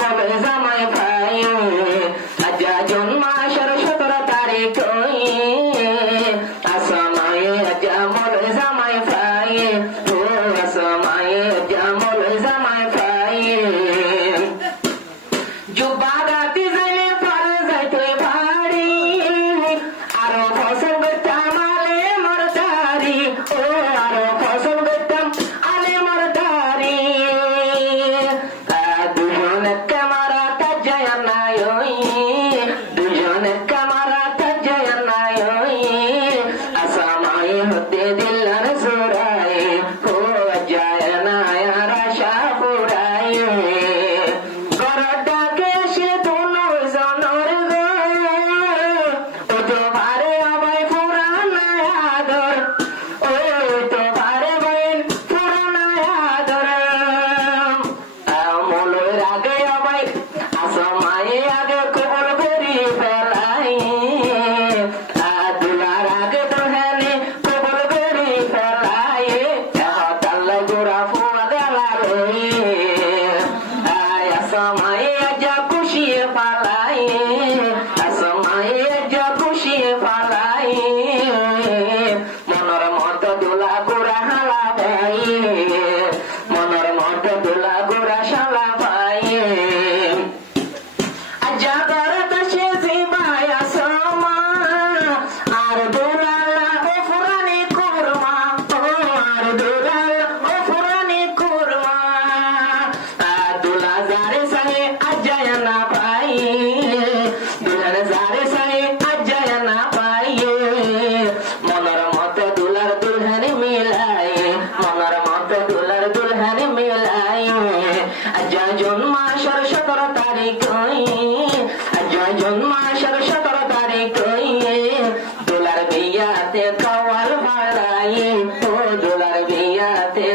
মল জামাই ভাই আজা জন্মাসের 17 তারিখ আসমায়ে আজা মল জামাই ভাই ও আসমায়ে আজা মল জামাই ভাই যুবাগাতি জানে পার যাইতে ভারী আরো ফসল করতাম আলে মরদারি ও আরো ফসল করতাম আলে মরদারি দুজন কামারা তাজায় নাই দুজন কামারা তাজায় নাই আসমায়ে হতে দিলার জোরাই ও যায় না আর আশা পুরাই গরটাকে সে তুলো জনর গো ও তো ভারে আবাই পুরানা আদর ও তো ভারে বইন পুরানা আদর আমলের আগে আবাই আসমায়ে আগে কবল করি ফেলাই দুলার আগে দুহানে কবল করি ফেলাই তাল্লা গোড়া ফুয়া গেলা রই আসমায়ে আজা খুশিয়ে পালাই আসমায়ে আজা খুশিয়ে পালাই মনের মতো দোলা গোড়া হালা ভাই মনের মতো দোলা গোড়া শালা ভাই আজা করতে সে জিবাই আসমা আর দোলালা ও ফুরানি কুরমা ও আর দোলালা ও ফুরানি কুরমা দুলা জারে সাহে আজায় না পাই দুলার জারে সাহে আজায় না পাই মনের মতো দুলার দুলহানি মিলাই মনের মতো দুলার দুলহানি মিলাই আজা জন্মাসের 17 তারিখ আজা জন্মাসের 17 তারিখ দুলার বিয়াতে কাওয়াল ভাড়াই ও দুলার বিয়াতে